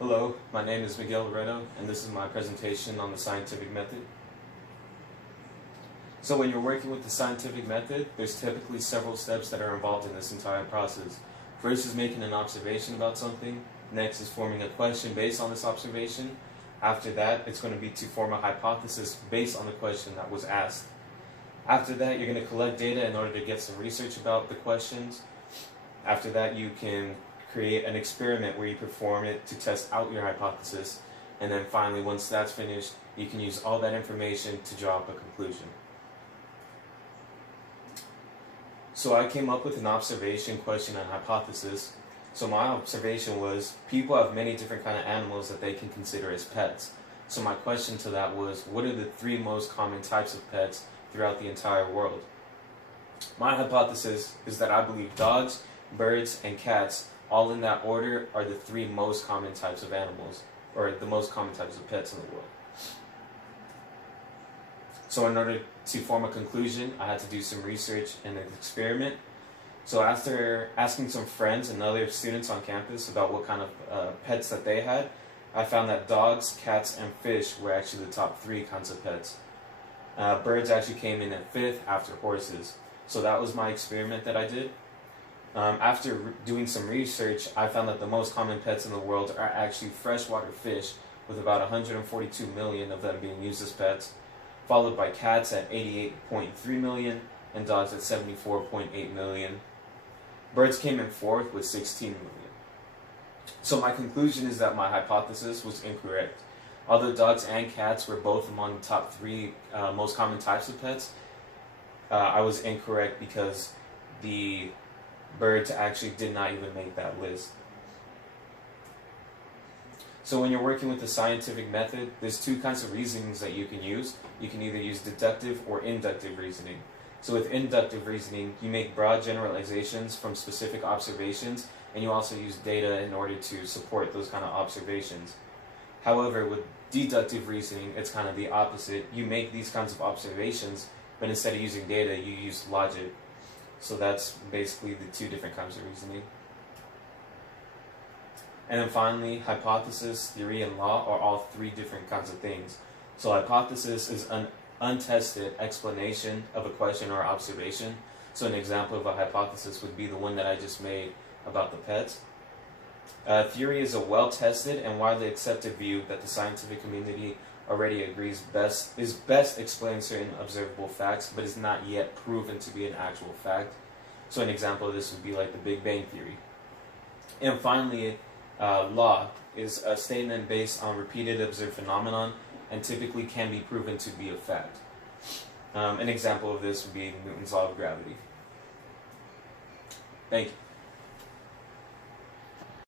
Hello, my name is Miguel Loreto, and this is my presentation on the scientific method. So when you're working with the scientific method, there's typically several steps that are involved in this entire process. First is making an observation about something. Next is forming a question based on this observation. After that, it's going to be to form a hypothesis based on the question that was asked. After that, you're going to collect data in order to get some research about the questions. After that, you can create an experiment where you perform it to test out your hypothesis. And then finally, once that's finished, you can use all that information to draw up a conclusion. So I came up with an observation, question, and hypothesis. So my observation was, people have many different kind of animals that they can consider as pets. So my question to that was, what are the 3 most common types of pets throughout the entire world? My hypothesis is that I believe dogs, birds, and cats, all in that order, are the 3 most common types of animals, or the most common types of pets in the world. So in order to form a conclusion, I had to do some research and an experiment. So after asking some friends and other students on campus about what kind of pets that they had, I found that dogs, cats, and fish were actually the top 3 kinds of pets. Birds actually came in at 5th after horses. So that was my experiment that I did. After doing some research, I found that the most common pets in the world are actually freshwater fish, with about 142 million of them being used as pets, followed by cats at 88.3 million and dogs at 74.8 million. Birds came in 4th with 16 million. So my conclusion is that my hypothesis was incorrect. Although dogs and cats were both among the top 3 most common types of pets, I was incorrect because the birds actually did not even make that list. So when you're working with the scientific method, there's 2 kinds of reasonings that you can use. You can either use deductive or inductive reasoning. So with inductive reasoning, you make broad generalizations from specific observations, and you also use data in order to support those kind of observations. However, with deductive reasoning, it's kind of the opposite. You make these kinds of observations, but instead of using data, you use logic. So that's basically the 2 different kinds of reasoning. And then finally, hypothesis, theory, and law are all 3 different kinds of things. So hypothesis is an untested explanation of a question or observation. So an example of a hypothesis would be the one that I just made about the pets. Theory is a well-tested and widely accepted view that the scientific community already agrees best explains certain observable facts, but is not yet proven to be an actual fact. So an example of this would be like the Big Bang Theory. And finally, law is a statement based on repeated observed phenomenon and typically can be proven to be a fact. An example of this would be Newton's law of gravity. Thank you.